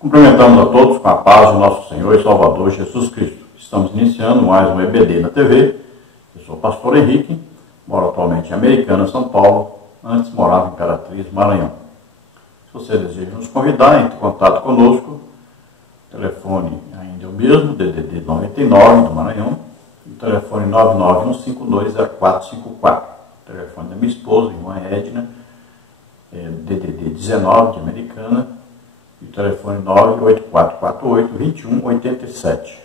Cumprimentamos a todos com a paz do nosso Senhor e Salvador Jesus Cristo. Estamos iniciando mais um EBD na TV. Eu sou o pastor Henrique, moro atualmente em Americana, São Paulo. Antes morava em Imperatriz, Maranhão. Se você deseja nos convidar, entre em contato conosco. O telefone ainda é o mesmo, DDD 99 do Maranhão. E o telefone 991520454. O telefone da minha esposa, irmã Edna, DDD 19 de Americana. E o telefone 98448-2187.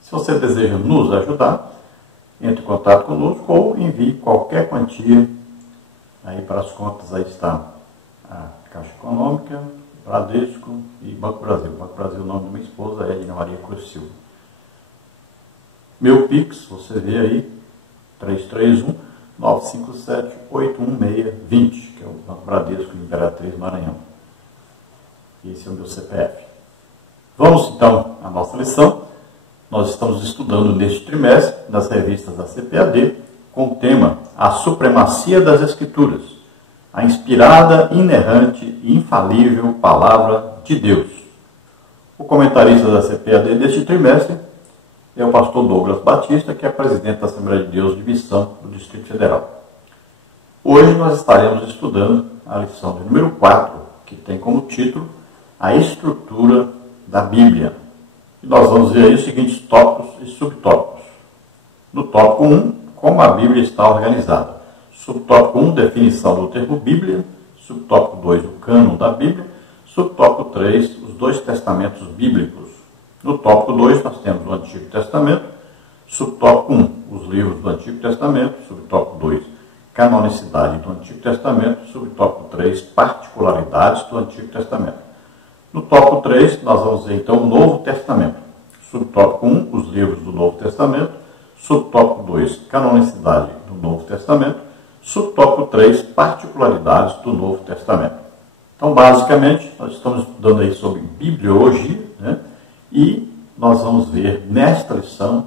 Se você deseja nos ajudar, entre em contato conosco ou envie qualquer quantia aí para as contas. Aí está a Caixa Econômica, Bradesco e Banco Brasil. Banco Brasil é o nome da minha esposa, Edna Maria Cruz Silva. Meu Pix, você vê aí, 331-957-81620, que é o Banco Bradesco de Imperatriz, Maranhão. Esse é o meu CPF. Vamos então à nossa lição. Nós estamos estudando neste trimestre, nas revistas da CPAD, com o tema A Supremacia das Escrituras, a inspirada, inerrante e infalível Palavra de Deus. O comentarista da CPAD deste trimestre é o pastor Douglas Batista, que é presidente da Assembleia de Deus de Missão do Distrito Federal. Hoje nós estaremos estudando a lição de número 4, que tem como título A Estrutura da Bíblia. E nós vamos ver aí os seguintes tópicos e subtópicos. No tópico 1, como a Bíblia está organizada. Subtópico 1, definição do termo Bíblia. Subtópico 2, o cânon da Bíblia. Subtópico 3, os dois testamentos bíblicos. No tópico 2, nós temos o Antigo Testamento. Subtópico 1, os livros do Antigo Testamento. Subtópico 2, canonicidade do Antigo Testamento. Subtópico 3, particularidades do Antigo Testamento. No tópico 3, nós vamos ver então o Novo Testamento. Subtópico 1, os livros do Novo Testamento. Subtópico 2, canonicidade do Novo Testamento. Subtópico 3, particularidades do Novo Testamento. Então, basicamente, nós estamos estudando aí sobre bibliologia, né? E nós vamos ver nesta lição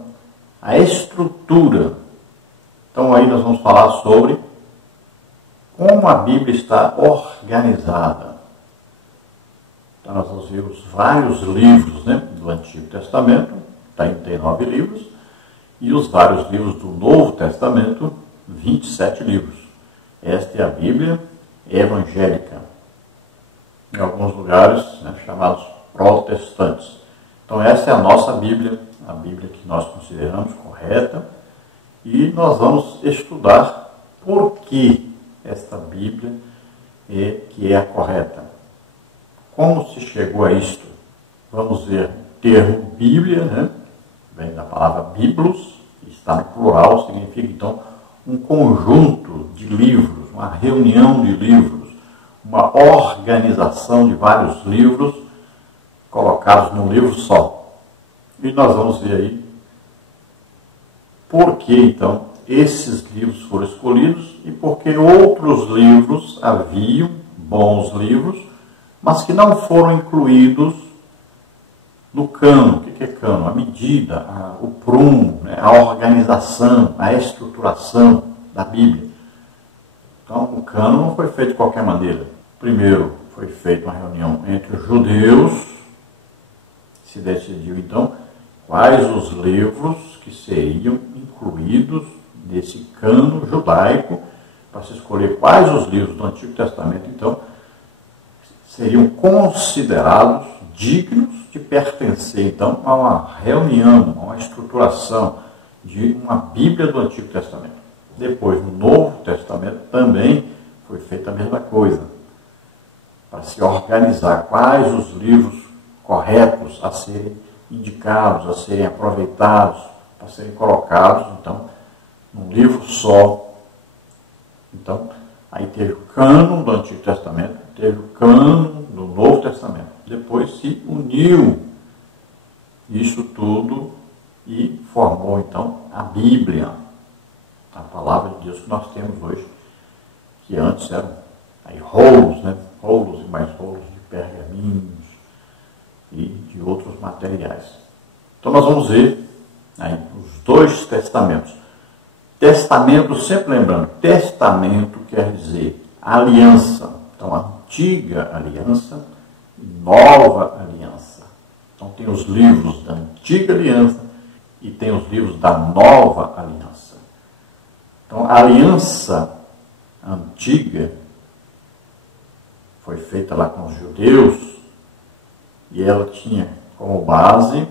a estrutura. Então, aí nós vamos falar sobre como a Bíblia está organizada. Então, nós vamos ver os vários livros, né, do Antigo Testamento, 39 livros, e os vários livros do Novo Testamento, 27 livros. Esta é a Bíblia evangélica. Em alguns lugares, né, chamados protestantes. Então, essa é a nossa Bíblia, a Bíblia que nós consideramos correta, e nós vamos estudar por que esta Bíblia que é a correta. Como se chegou a isto? Vamos ver o termo Bíblia, né? Vem da palavra biblos, está no plural, significa então um conjunto de livros, uma reunião de livros, uma organização de vários livros colocados num livro só. E nós vamos ver aí por que então esses livros foram escolhidos e por que outros livros haviam, bons livros, mas que não foram incluídos no cânon. O que é cânon? A medida, o prumo, né? A organização, a estruturação da Bíblia. Então, o cânon não foi feito de qualquer maneira. Primeiro, foi feita uma reunião entre os judeus, se decidiu, então, quais os livros que seriam incluídos nesse cânon judaico, para se escolher quais os livros do Antigo Testamento, então, seriam considerados dignos de pertencer, então, a uma reunião, a uma estruturação de uma Bíblia do Antigo Testamento. Depois, no Novo Testamento, também foi feita a mesma coisa, para se organizar quais os livros corretos a serem indicados, a serem aproveitados, para serem colocados, então, num livro só. Então, aí teve o cânon do Antigo Testamento, teve o cânon do Novo Testamento. Depois se uniu isso tudo e formou, então, a Bíblia, a palavra de Deus que nós temos hoje, que antes eram aí rolos, né? Rolos e mais rolos de pergaminhos e de outros materiais. Então, nós vamos ver aí os dois testamentos. Testamento, sempre lembrando, testamento quer dizer aliança. Então, a antiga aliança, nova tem os livros da Antiga Aliança e tem os livros da Nova Aliança. Então, a aliança antiga foi feita lá com os judeus e ela tinha como base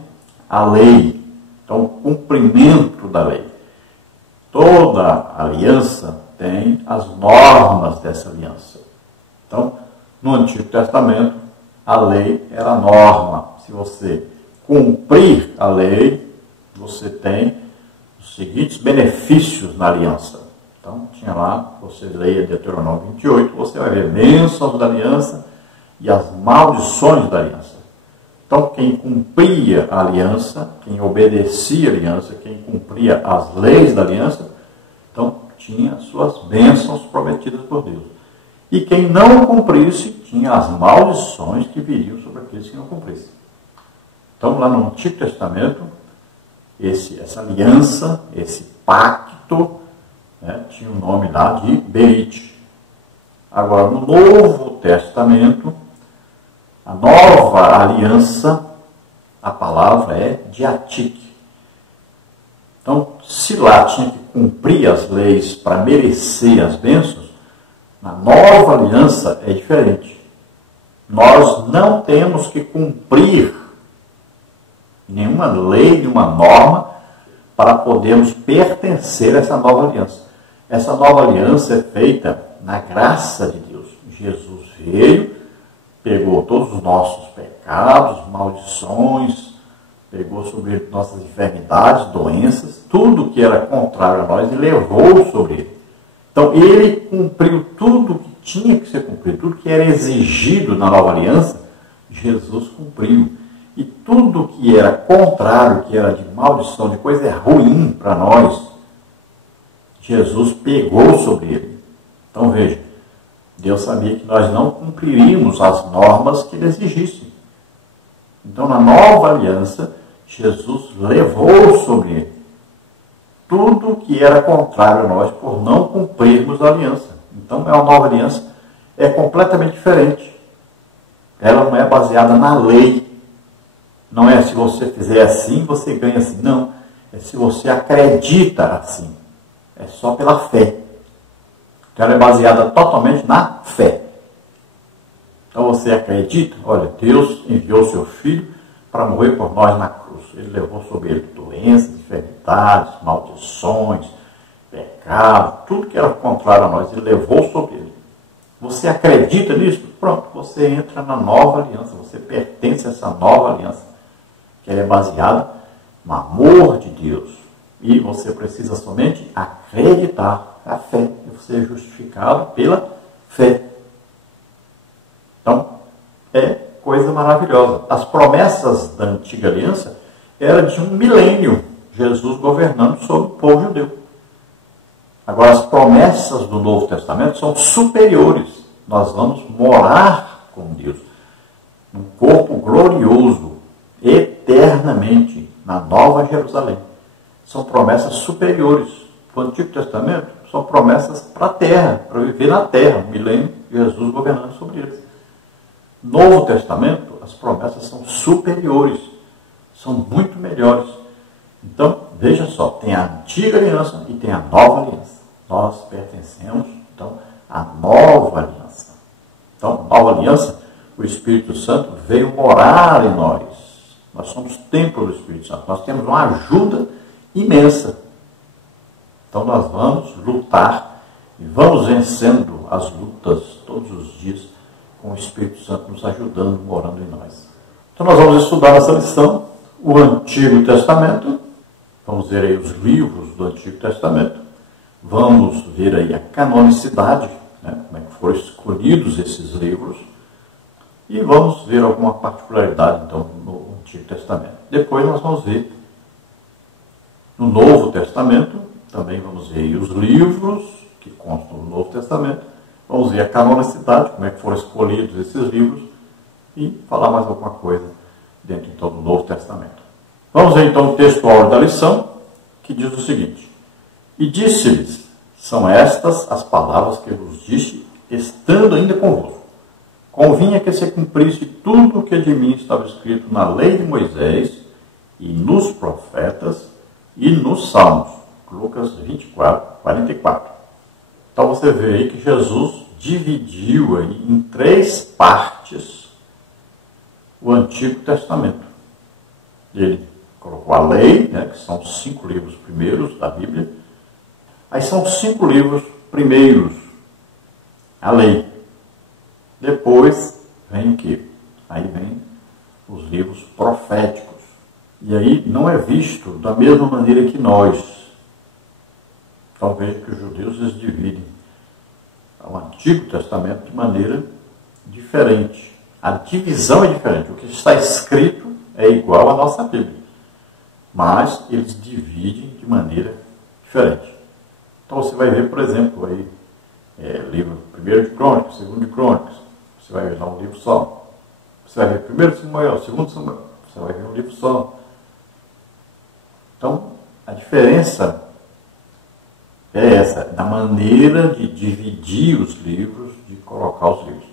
a lei, então o cumprimento da lei. Toda aliança tem as normas dessa aliança. Então, no Antigo Testamento, a lei era a norma. Se você cumprir a lei, você tem os seguintes benefícios na aliança. Então, tinha lá, você leia Deuteronômio 28, você vai ver bênçãos da aliança e as maldições da aliança. Então, quem cumpria a aliança, quem obedecia a aliança, quem cumpria as leis da aliança, então tinha suas bênçãos prometidas por Deus. E quem não cumprisse, tinha as maldições que viriam sobre aqueles que não cumprissem. Então, lá no Antigo Testamento, essa aliança, esse pacto, tinha o nome lá de Berite. Agora, no Novo Testamento, a nova aliança, a palavra é diatique. Então, se lá tinha que cumprir as leis para merecer as bênçãos, na nova aliança é diferente. Nós não temos que cumprir nenhuma lei, nenhuma norma para podermos pertencer a essa nova aliança. Essa nova aliança é feita na graça de Deus. Jesus veio, pegou todos os nossos pecados, maldições, pegou sobre ele nossas enfermidades, doenças, tudo que era contrário a nós e levou sobre ele. Então, ele cumpriu tudo que tinha que ser cumprido, tudo que era exigido na nova aliança, Jesus cumpriu. E tudo que era contrário, que era de maldição, de coisa ruim para nós, Jesus pegou sobre ele. Então, veja, Deus sabia que nós não cumpriríamos as normas que ele exigisse. Então, na nova aliança, Jesus levou sobre ele tudo que era contrário a nós por não cumprirmos a aliança. Então, a nova aliança é completamente diferente. Ela não é baseada na lei. Não é se você fizer assim, você ganha assim. Não. É se você acredita assim. É só pela fé. Então, ela é baseada totalmente na fé. Então, você acredita? Olha, Deus enviou seu Filho para morrer por nós na cruz. Ele levou sobre ele doenças, enfermidades, maldições, pecado, tudo que era contrário a nós, ele levou sobre ele. Você acredita nisso? Pronto, você entra na nova aliança, você pertence a essa nova aliança, que é baseada no amor de Deus. E você precisa somente acreditar a fé, e você é justificado pela fé. Então, é coisa maravilhosa. As promessas da antiga aliança eram de 1 milênio, Jesus governando sobre o povo judeu. Agora, as promessas do Novo Testamento são superiores. Nós vamos morar com Deus, num corpo glorioso, eternamente, na Nova Jerusalém. São promessas superiores. O Antigo Testamento são promessas para a terra, para viver na terra, 1 milênio, Jesus governando sobre eles. Novo Testamento, as promessas são superiores, são muito melhores. Então, veja só, tem a antiga aliança e tem a nova aliança. Nós pertencemos, então, à nova aliança. Então, nova aliança, o Espírito Santo veio morar em nós. Nós somos templo do Espírito Santo. Nós temos uma ajuda imensa. Então, nós vamos lutar e vamos vencendo as lutas todos os dias, com o Espírito Santo nos ajudando, morando em nós. Então, nós vamos estudar nessa lição o Antigo Testamento. Vamos ver aí os livros do Antigo Testamento. Vamos ver aí a canonicidade, como é que foram escolhidos esses livros. E vamos ver alguma particularidade, então, no Antigo Testamento. Depois nós vamos ver no Novo Testamento, também vamos ver aí os livros que constam no Novo Testamento. Vamos ver a canonicidade, como é que foram escolhidos esses livros. E falar mais alguma coisa dentro, então, do Novo Testamento. Vamos ver, então, o texto áureo da lição, que diz o seguinte: E disse-lhes, são estas as palavras que eu vos disse, estando ainda convosco. convinha que se cumprisse tudo o que de mim estava escrito na lei de Moisés e nos profetas e nos salmos. Lucas 24, 44. Então você vê aí que Jesus dividiu aí em 3 partes o Antigo Testamento. Ele colocou a lei, né, que são os 5 livros primeiros da Bíblia. Aí são os 5 livros primeiros, a lei. Depois vem o quê? Aí vem os livros proféticos. E aí não é visto da mesma maneira que nós. Então veja que os judeus eles dividem o Antigo Testamento de maneira diferente. A divisão é diferente. O que está escrito é igual à nossa Bíblia. Mas eles dividem de maneira diferente. Então você vai ver, por exemplo, aí, livro 1 de Crônicas, 2 de Crônicas. Você vai ver lá um livro só. Você vai ver 1 Samuel, 2 Samuel. Você vai ver um livro só. Então, a diferença é essa, da maneira de dividir os livros, de colocar os livros.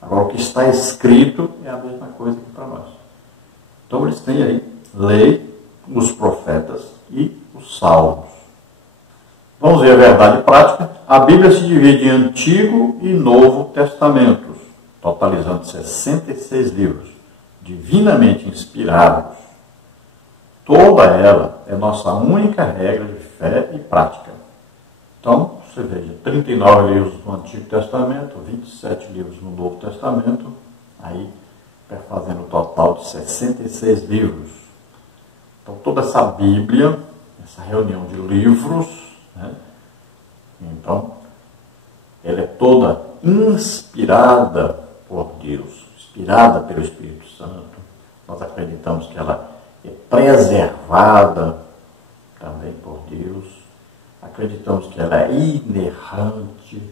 Agora, o que está escrito é a mesma coisa que para nós. Então, eles têm aí lei, os profetas e os salmos. Vamos ver a verdade prática. A Bíblia se divide em Antigo e Novo Testamentos, totalizando 66 livros, divinamente inspirados. Toda ela é nossa única regra de fé e prática. Então, você veja, 39 livros no Antigo Testamento, 27 livros no Novo Testamento, aí fazendo um total de 66 livros. Então, toda essa Bíblia, essa reunião de livros, né? Então, ela é toda inspirada por Deus, inspirada pelo Espírito Santo. Nós acreditamos que ela é preservada também por Deus. Acreditamos que ela é inerrante.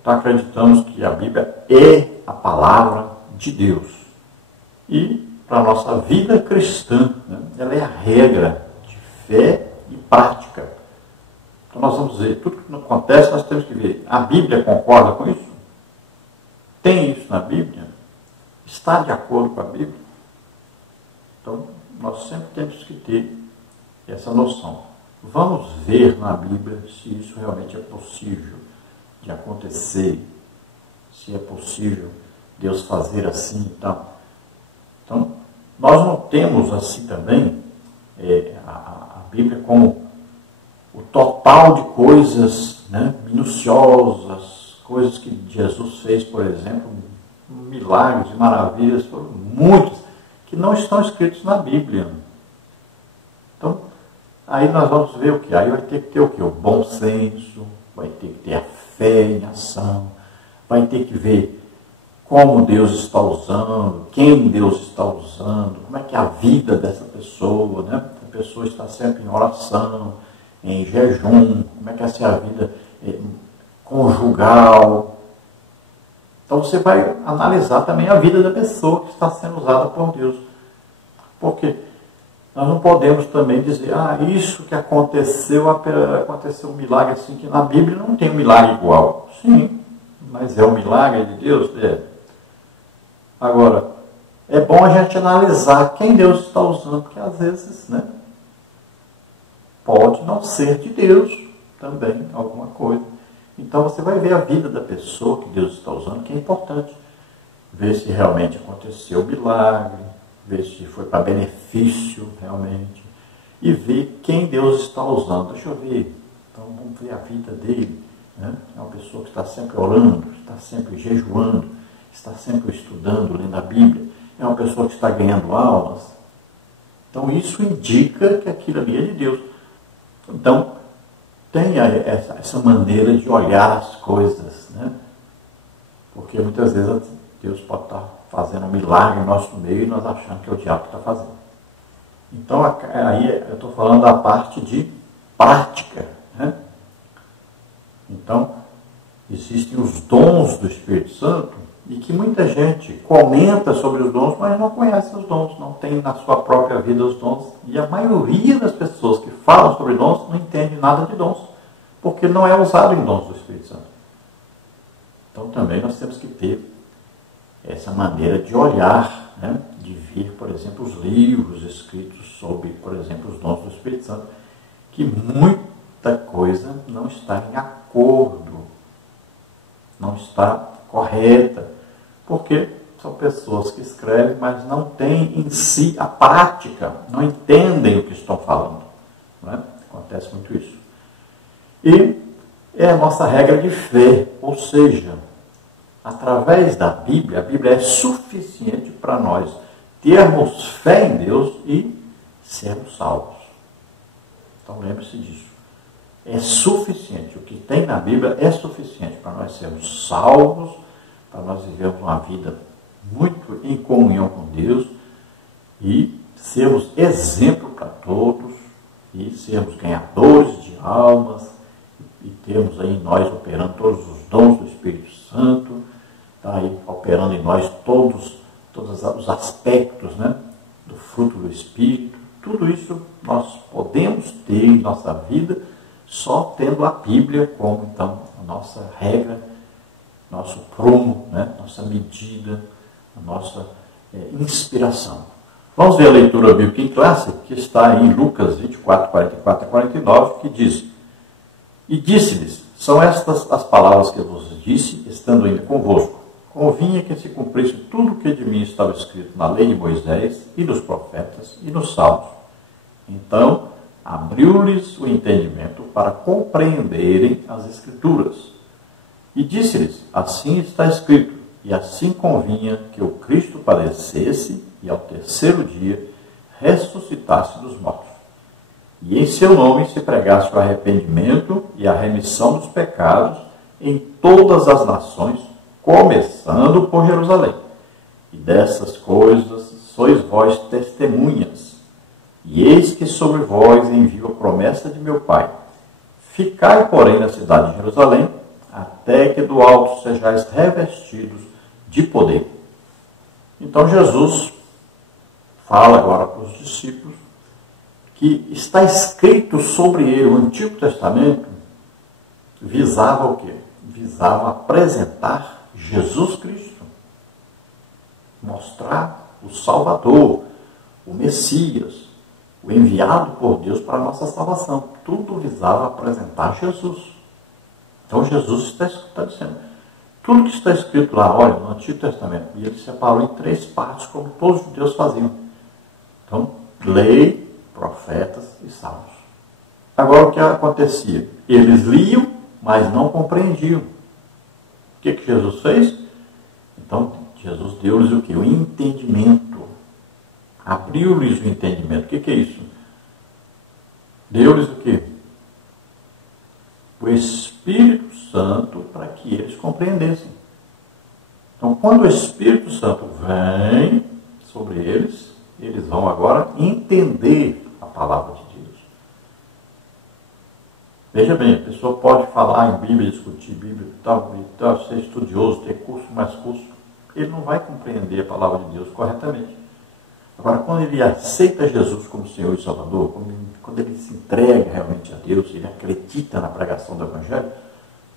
Então, acreditamos que a Bíblia é a palavra de Deus. E, para a nossa vida cristã, né, ela é a regra de fé e prática. Então, nós vamos ver, tudo que acontece, nós temos que ver. A Bíblia concorda com isso? Tem isso na Bíblia? Está de acordo com a Bíblia? Então, nós sempre temos que ter essa noção. Vamos ver na Bíblia se isso realmente é possível de acontecer, se é possível Deus fazer assim e tal. Então, nós não temos assim também a Bíblia como o total de coisas, né, minuciosas, coisas que Jesus fez, por exemplo, milagres e maravilhas, foram muitos, que não estão escritos na Bíblia. Então, aí nós vamos ver o que? Aí vai ter que ter o que? O bom senso, vai ter que ter a fé em ação, vai ter que ver como Deus está usando, quem Deus está usando, como é que é a vida dessa pessoa, né? A pessoa está sempre em oração, em jejum, como é que é a vida conjugal. Então você vai analisar também a vida da pessoa que está sendo usada por Deus. Porque nós não podemos também dizer, isso que aconteceu um milagre assim, que na Bíblia não tem um milagre igual. Sim, mas é um milagre de Deus? É. Agora, é bom a gente analisar quem Deus está usando, porque às vezes, né, pode não ser de Deus também, alguma coisa. Então você vai ver a vida da pessoa que Deus está usando, que é importante. Ver se realmente aconteceu o milagre, ver se foi para benefício realmente, e ver quem Deus está usando. Deixa eu ver, então vamos ver a vida dele. Né? É uma pessoa que está sempre orando, está sempre jejuando, está sempre estudando, lendo a Bíblia. É uma pessoa que está ganhando aulas. Então isso indica que aquilo ali é de Deus. Então, tenha essa maneira de olhar as coisas, né? Porque muitas vezes Deus pode estar fazendo um milagre no nosso meio e nós achamos que é o diabo que está fazendo. Então, aí eu estou falando da parte de prática, né? Então, existem os dons do Espírito Santo e que muita gente comenta sobre os dons, mas não conhece os dons, não tem na sua própria vida os dons. E a maioria das pessoas que falam sobre dons não entende nada de dons, porque não é usado em dons do Espírito Santo. Então também nós temos que ter essa maneira de olhar, né? De ver, por exemplo, os livros escritos sobre, por exemplo, os dons do Espírito Santo, que muita coisa não está em acordo, não está correta, porque são pessoas que escrevem, mas não têm em si a prática, não entendem o que estão falando. Não é? Acontece muito isso. E é a nossa regra de fé, ou seja, através da Bíblia, a Bíblia é suficiente para nós termos fé em Deus e sermos salvos. Então lembre-se disso. É suficiente. O que tem na Bíblia é suficiente para nós sermos salvos, para nós vivermos uma vida muito em comunhão com Deus e sermos exemplo para todos e sermos ganhadores de almas e termos aí em nós operando todos os dons do Espírito Santo, está aí operando em nós todos os aspectos, né, do fruto do Espírito. Tudo isso nós podemos ter em nossa vida só tendo a Bíblia como, então, a nossa regra, nosso prumo, né, nossa medida, a nossa inspiração. Vamos ver a leitura bíblica em classe, que está em Lucas 24, 44 a 49, que diz: E disse-lhes, são estas as palavras que eu vos disse, estando ainda convosco. Convinha que se cumprisse tudo o que de mim estava escrito na lei de Moisés, e nos profetas, e nos salmos. Então, abriu-lhes o entendimento para compreenderem as Escrituras. E disse-lhes, assim está escrito, e assim convinha que o Cristo padecesse, e ao terceiro dia ressuscitasse dos mortos. E em seu nome se pregasse o arrependimento e a remissão dos pecados em todas as nações, começando por Jerusalém. E dessas coisas sois vós testemunhas. E eis que sobre vós envio a promessa de meu Pai. Ficai, porém, na cidade de Jerusalém, até que do alto sejais revestidos de poder. Então Jesus fala agora para os discípulos que está escrito sobre ele, o Antigo Testamento visava o quê? Visava apresentar Jesus Cristo, mostrar o Salvador, o Messias, o enviado por Deus para a nossa salvação. Tudo visava apresentar Jesus. Então Jesus está dizendo, tudo que está escrito lá, olha, no Antigo Testamento, e ele separou em 3 partes, como todos os judeus faziam. Então, lei, profetas e salmos. Agora o que acontecia? Eles liam, mas não compreendiam. O que Jesus fez? Então, Jesus deu-lhes o quê? O entendimento. Abriu-lhes o entendimento. O que é isso? Deu-lhes o quê? O Espírito Santo para que eles compreendessem. Então, quando o Espírito Santo vem sobre eles, eles vão agora entender a palavra de Deus. Veja bem, a pessoa pode falar em Bíblia, discutir Bíblia e tal, ser estudioso, ter curso, mais curso. Ele não vai compreender a palavra de Deus corretamente. Agora, quando ele aceita Jesus como Senhor e Salvador, quando ele se entrega realmente a Deus, ele acredita na pregação do Evangelho,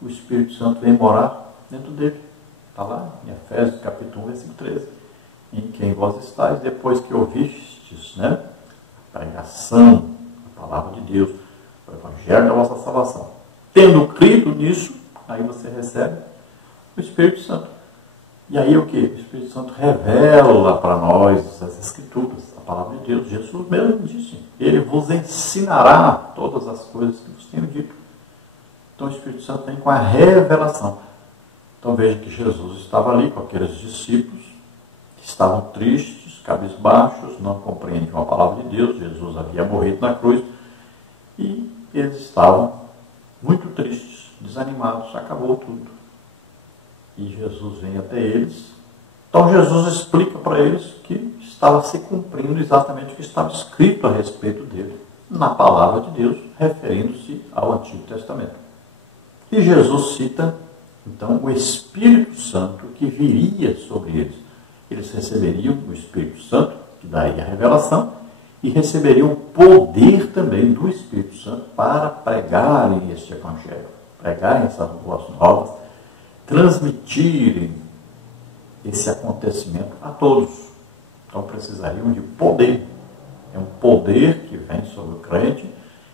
o Espírito Santo vem morar dentro dele. Está lá em Efésios capítulo 1, versículo 13. Em quem vós estáis, depois que ouvistes, né, a pregação, a palavra de Deus, o Evangelho da vossa salvação. Tendo crido nisso, aí você recebe o Espírito Santo. E aí o que? O Espírito Santo revela para nós as Escrituras, a palavra de Deus. Jesus mesmo disse, ele vos ensinará todas as coisas que vos tenho dito. Então o Espírito Santo vem com a revelação. Então veja que Jesus estava ali com aqueles discípulos que estavam tristes, cabisbaixos, não compreendiam a palavra de Deus. Jesus havia morrido na cruz e eles estavam muito tristes, desanimados, acabou tudo. E Jesus vem até eles. Então Jesus explica para eles que estava se cumprindo exatamente o que estava escrito a respeito dele na palavra de Deus, referindo-se ao Antigo Testamento. E Jesus cita, então, o Espírito Santo que viria sobre eles. Eles receberiam o Espírito Santo, que daria a revelação, e receberiam o poder também do Espírito Santo para pregarem este Evangelho, pregarem essas boas novas, transmitirem esse acontecimento a todos. Então precisariam de poder. É um poder que vem sobre o crente,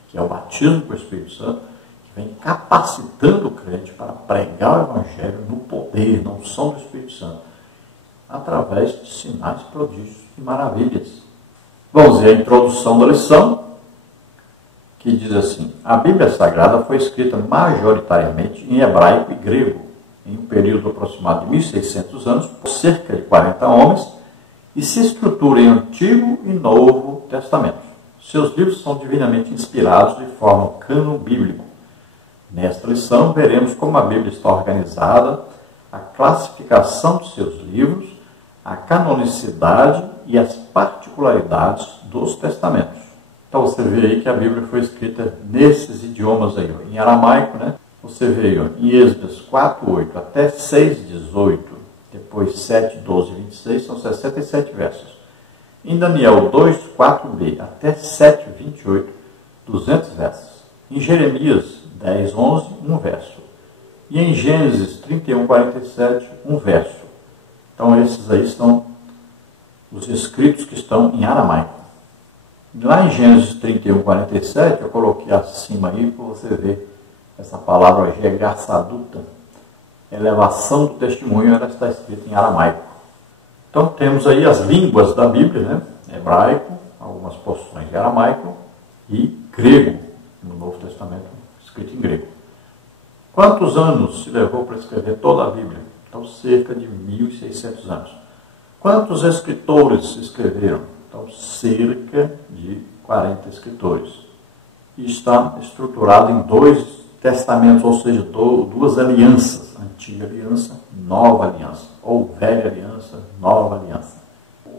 que é o batismo com o Espírito Santo, que vem capacitando o crente para pregar o Evangelho no poder, na unção do Espírito Santo, através de sinais, prodígios e maravilhas. Vamos ver a introdução da lição, que diz assim: a Bíblia Sagrada foi escrita majoritariamente em hebraico e grego, em um período aproximado de 1600 anos, por cerca de 40 homens, e se estrutura em Antigo e Novo Testamentos. Seus livros são divinamente inspirados e formam o cânon bíblico. Nesta lição, veremos como a Bíblia está organizada, a classificação de seus livros, a canonicidade e as particularidades dos testamentos. Então você vê aí que a Bíblia foi escrita nesses idiomas aí, ó, em aramaico, né? Você vê aí, ó, em Êxodo 4:8 até 6:18, depois 7:12 e 26, são 67 versos. Em Daniel 2:4b até 7:28, 200 versos. Em Jeremias 10:11, um verso. E em Gênesis 31:47, um verso. Então esses aí são os escritos que estão em aramaico. Lá em Gênesis 31:47, eu coloquei acima aí para você ver essa palavra gegarsaduta, elevação do testemunho, ela está escrita em aramaico. Então temos aí as línguas da Bíblia, né? Hebraico, algumas porções de aramaico e grego, no Novo Testamento, escrito em grego. Quantos anos se levou para escrever toda a Bíblia? Então cerca de 1600 anos. Quantos escritores escreveram? Então cerca de 40 escritores. E está estruturado em 2 testamentos, ou seja, 2 alianças, antiga aliança, nova aliança, ou velha aliança, nova aliança.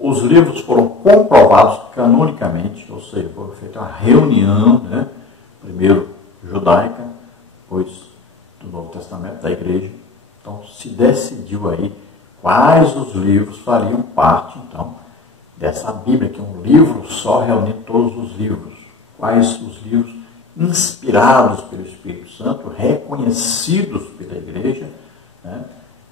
Os livros foram comprovados canonicamente, ou seja, foi feita uma reunião, né? Primeiro judaica, depois do Novo Testamento, da igreja. Então se decidiu aí quais os livros fariam parte, então, dessa Bíblia, que é um livro só reunindo todos os livros. Quais os livros inspirados pelo Espírito Santo, reconhecidos pela igreja, né?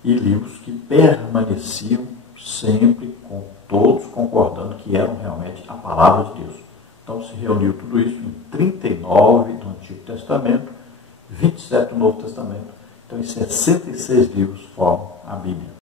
E livros que permaneciam sempre com todos concordando que eram realmente a palavra de Deus. Então se reuniu tudo isso em 39 do Antigo Testamento, 27 do Novo Testamento. Então em 66 livros formam a Bíblia.